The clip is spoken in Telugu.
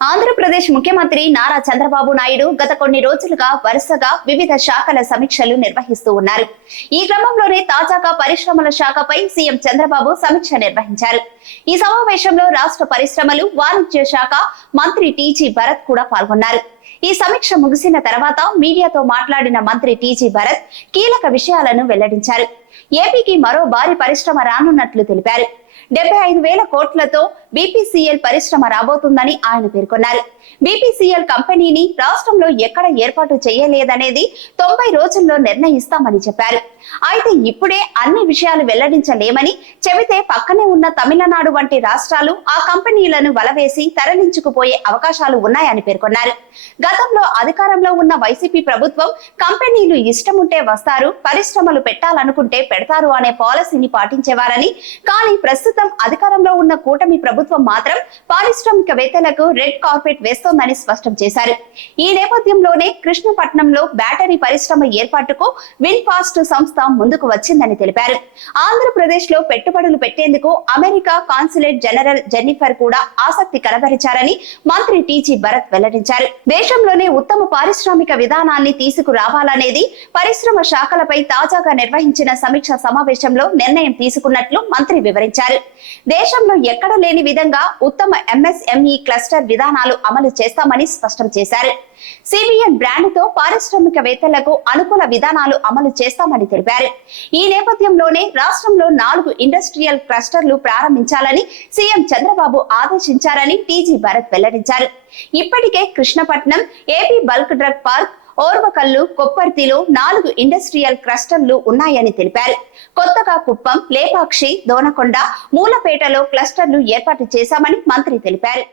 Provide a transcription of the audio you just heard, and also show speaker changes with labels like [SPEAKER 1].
[SPEAKER 1] ఆంధ్రప్రదేశ్ ముఖ్యమంత్రి నారా చంద్రబాబు నాయుడు గత కొన్ని రోజులుగా వరుసగా వివిధ శాఖల సమీక్షలు నిర్వహిస్తూ ఉన్నారు. ఈ క్రమంలోనే తాజాగా పరిశ్రమల శాఖపై సీఎం చంద్రబాబు సమీక్ష నిర్వహించారు. ఈ సమావేశంలో రాష్ట్ర పరిశ్రమలు వాణిజ్య శాఖ మంత్రి టీజీ భరత్ కూడా పాల్గొన్నారు. ఈ సమీక్ష ముగిసిన తర్వాత మీడియాతో మాట్లాడిన మంత్రి టీజీ భరత్ కీలక విషయాలను వెల్లడించారు. ఏపీకి మరో భారీ పరిశ్రమ రానున్నట్లు తెలిపారు. డెబ్బై ఐదు వేల కోట్లతో బీపీసీఎల్ పరిశ్రమ రాబోతుందని ఆయన పేర్కొన్నారు. బీపీసీఎల్ కంపెనీని రాష్ట్రంలో ఎక్కడ ఏర్పాటు చేయలేదనేది తొంభై రోజుల్లో నిర్ణయిస్తామని చెప్పారు. అయితే ఇప్పుడే అన్ని విషయాలు వెల్లడించలేమని చెబితే పక్కనే ఉన్న తమిళనాడు వంటి రాష్ట్రాలు ఆ కంపెనీలను వలవేసి తరలించుకుపోయే అవకాశాలు ఉన్నాయని పేర్కొన్నారు. గతంలో అధికారంలో ఉన్న వైసీపీ ప్రభుత్వం కంపెనీలు ఇష్టముంటే వస్తారు పరిశ్రమలు పెట్టాలనుకుంటే పెడతారు అనే పాలసీని పాటించేవారని కానీ ప్రస్తుతం అధికారంలో ఉన్న కూటమి ప్రభుత్వం మాత్రం పారిశ్రామికవేత్తలకు రెడ్ కార్పెట్ వేస్తోందని స్పష్టం చేశారు. ఈ నేపథ్యంలోనే కృష్ణపట్నంలో బ్యాటరీ పరిశ్రమ ఏర్పాటుకు విన్ఫాస్ట్ సంస్థ ముందుకు వచ్చిందని తెలిపారు. ఆంధ్రప్రదేశ్లో పెట్టుబడులు పెట్టేందుకు అమెరికా కాన్సులేట్ జనరల్ జెన్నిఫర్ కూడా ఆసక్తి కనబరిచారని మంత్రి టీజీ భరత్ వెల్లడించారు. దేశంలోనే ఉత్తమ పారిశ్రామిక విధానాన్ని తీసుకురావాలనేది పరిశ్రమ శాఖలపై తాజాగా నిర్వహించిన సమీక్ష సమావేశంలో నిర్ణయం తీసుకున్నట్లు మంత్రి వివరించారు. దేశంలో ఎక్కడ లేని విధంగా ఉత్తమ ఎంఎస్ఎంఈ క్లస్టర్ విధానాలు అమలు చేస్తామని స్పష్టం చేశారు. సిబిఎన్ బ్రాండ్తో పారిశ్రామికవేత్తలకు అనుకూల విధానాలు అమలు చేస్తామని తెలిపారు. ఈ నేపథ్యంలోనే రాష్ట్రంలో నాలుగు ఇండస్ట్రియల్ క్లస్టర్లు ప్రారంభించాలని సీఎం చంద్రబాబు ఆదేశించారని టీజీ భరత్ వెల్లడించారు. ఇప్పటికే Krishnapatnam AP bulk drug park Orvakallu కొప్పర్తిలో నాలుగు ఇండస్ట్రియల్ క్లస్టర్లు ఉన్నాయని తెలిపారు. కొత్తగా కుప్పం లేపాక్షి దోనకొండ మూలపేటలో క్లస్టర్లు ఏర్పాటు చేశామని మంత్రి తెలిపారు.